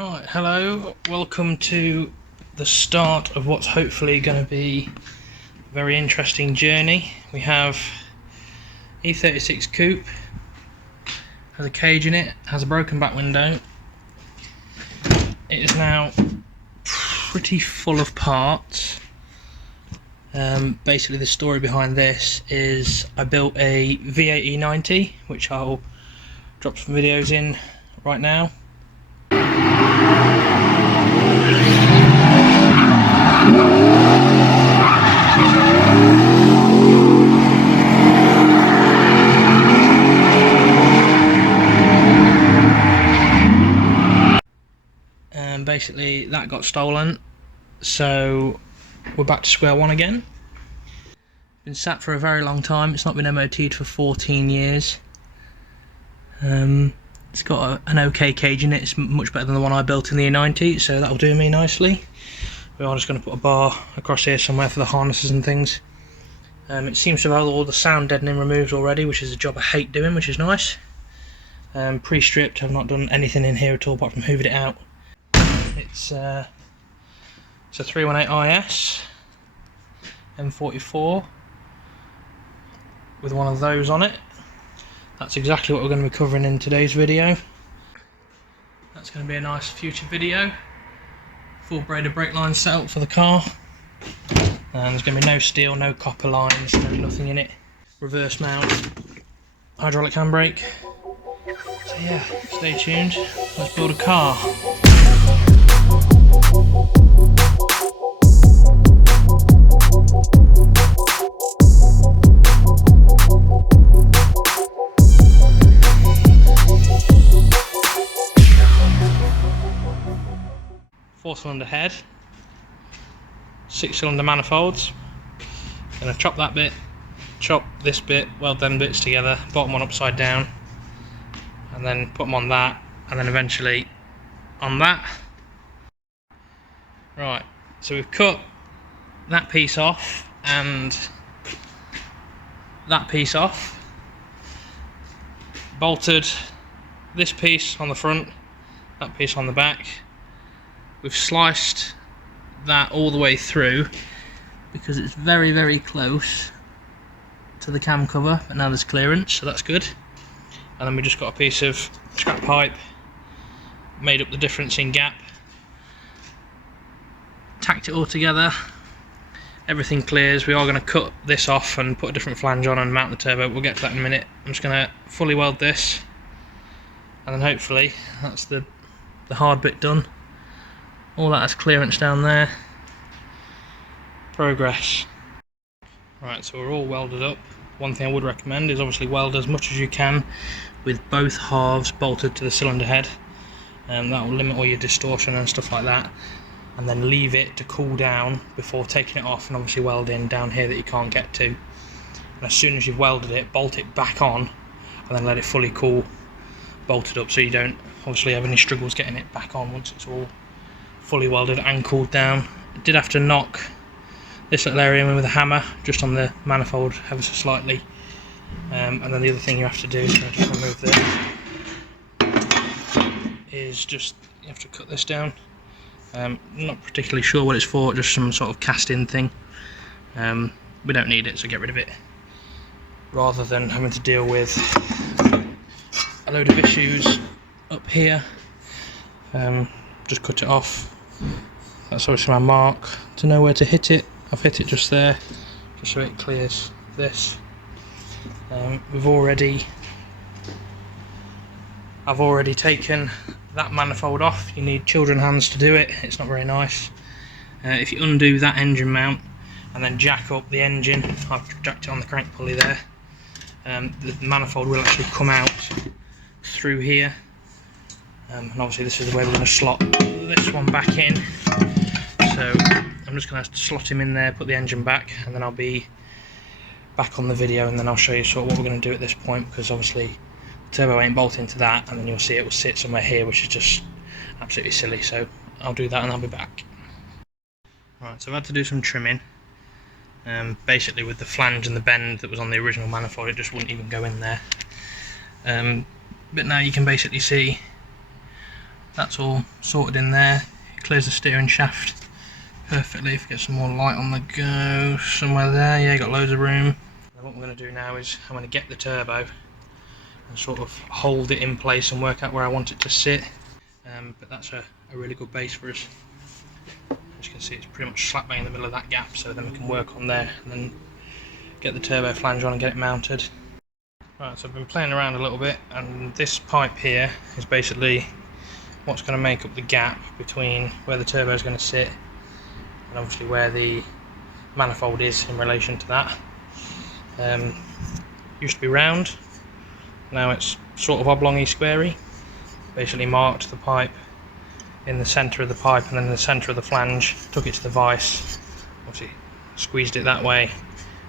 Right, hello, welcome to the start of what's hopefully going to be a very interesting journey. We have E36 coupe, has a cage in it, has a broken back window. It is now pretty full of parts. Basically the story behind this is I built a V8 E90, which I'll drop some videos in right now. And basically that got stolen, so we're back to square one again. Been sat for a very long time. It's not been MOT'd for 14 years. It's got an okay cage in it. It's much better than the one I built in the E90, so that'll do me nicely. We are just going to put a bar across here somewhere for the harnesses and things. It seems to have all the sound deadening removed already, which is a job I hate doing, which is nice. Pre-stripped, I've not done anything in here at all apart from hoovered it out. It's a 318 IS M44 with one of those on it. That's exactly what we're going to be covering in today's video. That's going to be a nice future video. Full braided brake line setup for the car. And there's going to be no steel, no copper lines, no nothing in it. Reverse mount, hydraulic handbrake. So yeah, stay tuned. Let's build a car. Four-cylinder head, 6-cylinder manifolds. Gonna chop that bit, chop this bit, weld them bits together, bottom one upside down, and then put them on that, and then eventually on that. Right, so we've cut that piece off and that piece off, bolted this piece on the front, that piece on the back. We've sliced that all the way through because it's very, very close to the cam cover, but now there's clearance, so that's good. And then we just got a piece of scrap pipe, made up the difference in gap, tacked it all together, everything clears. We are going to cut this off and put a different flange on and mount the turbo. We'll get to that in a minute. I'm just going to fully weld this, and then hopefully that's the hard bit done. All that has clearance down there. Progress. Right, so we're all welded up. One thing I would recommend is obviously weld as much as you can with both halves bolted to the cylinder head. That will limit all your distortion and stuff like that. And then leave it to cool down before taking it off and obviously weld in down here that you can't get to. And as soon as you've welded it, bolt it back on and then let it fully cool, bolted up, so you don't obviously have any struggles getting it back on once it's all fully welded and cooled down. I did have to knock this little area in with a hammer just on the manifold ever so slightly, and then the other thing you have to do, so I'll just remove this, is just you have to cut this down. Not particularly sure what it's for, just some sort of cast-in thing. We don't need it, so get rid of it, rather than having to deal with a load of issues up here. Just cut it off. That's obviously my mark to know where to hit it. I've hit it just there, just so it clears this. I've already taken that manifold off. You need children hands to do it. It's not very nice. If you undo that engine mount and then jack up the engine, I've jacked it on the crank pulley there, the manifold will actually come out through here. And obviously this is the way we're going to slot this one back in. So I'm just going to slot him in there, put the engine back, and then I'll be back on the video, and then I'll show you sort of what we're going to do at this point, because obviously the turbo ain't bolted into that, and then you'll see it will sit somewhere here, which is just absolutely silly. So I'll do that and I'll be back. Right, so I've had to do some trimming. Basically with the flange and the bend that was on the original manifold, it just wouldn't even go in there. But now you can basically see That's all sorted in there. It clears the steering shaft perfectly. If we get some more light on the go, somewhere there, yeah, got loads of room. And what we're going to do now is I'm going to get the turbo and sort of hold it in place and work out where I want it to sit. But that's a really good base for us. As you can see, it's pretty much slap bang in the middle of that gap, so then we can work on there and then get the turbo flange on and get it mounted. Right, so I've been playing around a little bit, and this pipe here is basically what's going to make up the gap between where the turbo is going to sit and obviously where the manifold is in relation to that. Used to be round, now it's sort of oblongy squarey. Basically marked the pipe in the centre of the pipe and then in the centre of the flange, took it to the vise, obviously squeezed it that way,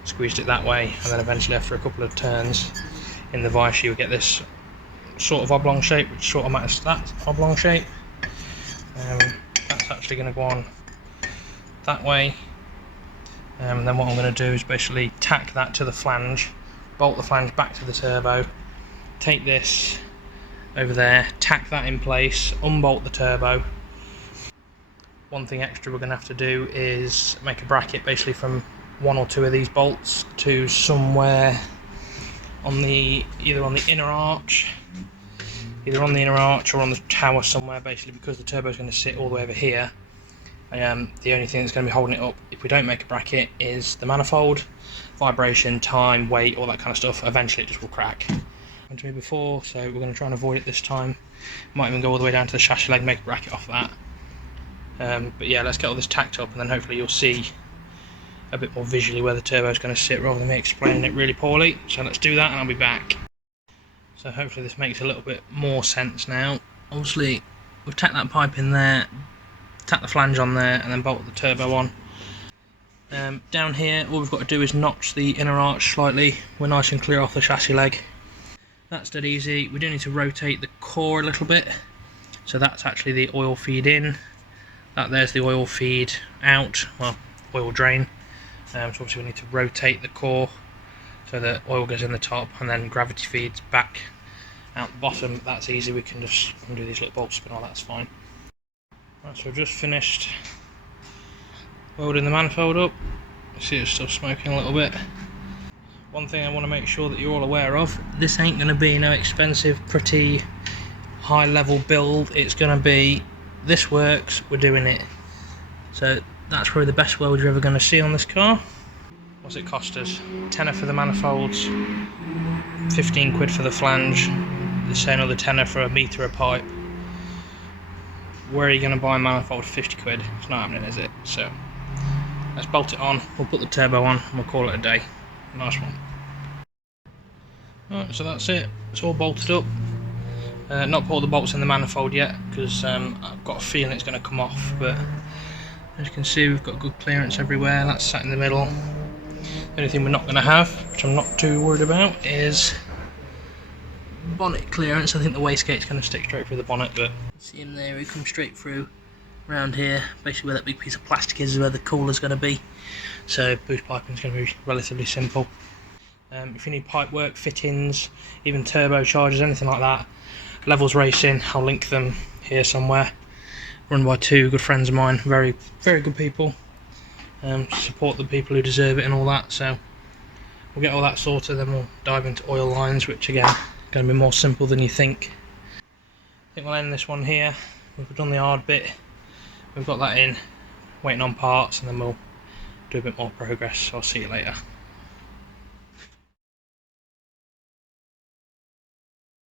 and then eventually after a couple of turns in the vise you would get this sort of oblong shape, which sort of matches that oblong shape. That's actually going to go on that way, and then what I'm going to do is basically tack that to the flange, bolt the flange back to the turbo, take this over there, tack that in place, unbolt the turbo. One thing extra we're going to have to do is make a bracket basically from one or two of these bolts to somewhere on the either on the inner arch or on the tower somewhere, basically because the turbo is going to sit all the way over here. The only thing that's going to be holding it up if we don't make a bracket is the manifold. Vibration, time, weight, all that kind of stuff. Eventually it just will crack. Happened to me before, so we're going to try and avoid it this time. Might even go all the way down to the chassis leg, make a bracket off that. But yeah, let's get all this tacked up and then hopefully you'll see a bit more visually where the turbo is going to sit rather than me explaining it really poorly. So let's do that and I'll be back. So hopefully this makes a little bit more sense now. Obviously we've tacked that pipe in there, tack the flange on there and then bolt the turbo on. Down here all we've got to do is notch the inner arch slightly. We're nice and clear off the chassis leg. That's dead easy. We do need to rotate the core a little bit. So that's actually the oil feed in. There's the oil feed out, well, oil drain. So obviously we need to rotate the core so that oil goes in the top and then gravity feeds back out the bottom. That's easy, we can just undo these little bolts spin, all that's fine. Right, so we've just finished welding the manifold up. You see it's still smoking a little bit. One thing I want to make sure that you're all aware of, this ain't going to be no expensive, pretty, high level build. It's going to be, this works, we're doing it. So that's probably the best weld you're ever going to see on this car. What's it cost us? Tenner for the manifolds, 15 quid for the flange, the same another tenner for a metre of pipe. Where are you going to buy a manifold for 50 quid? It's not happening, is it? So let's bolt it on, we'll put the turbo on and we'll call it a day. Nice one. Right, so that's it, it's all bolted up. Not put all the bolts in the manifold yet because I've got a feeling it's going to come off, but as you can see we've got good clearance everywhere. That's sat in the middle. The only thing we're not going to have, which I'm not too worried about, is bonnet clearance. I think the wastegate's going to stick straight through the bonnet, but see him there, he comes straight through around here. Basically where that big piece of plastic is where the cooler's going to be. So boost piping is going to be relatively simple. If you need pipe work, fittings, even turbochargers, anything like that, Levels Racing, I'll link them here somewhere. Run by two good friends of mine, very good people. Support the people who deserve it and all that. So we'll get all that sorted, then we'll dive into oil lines, which again going to be more simple than you think. I think we'll end this one here. We've done the hard bit, we've got that in, waiting on parts, and then we'll do a bit more progress. So I'll see you later.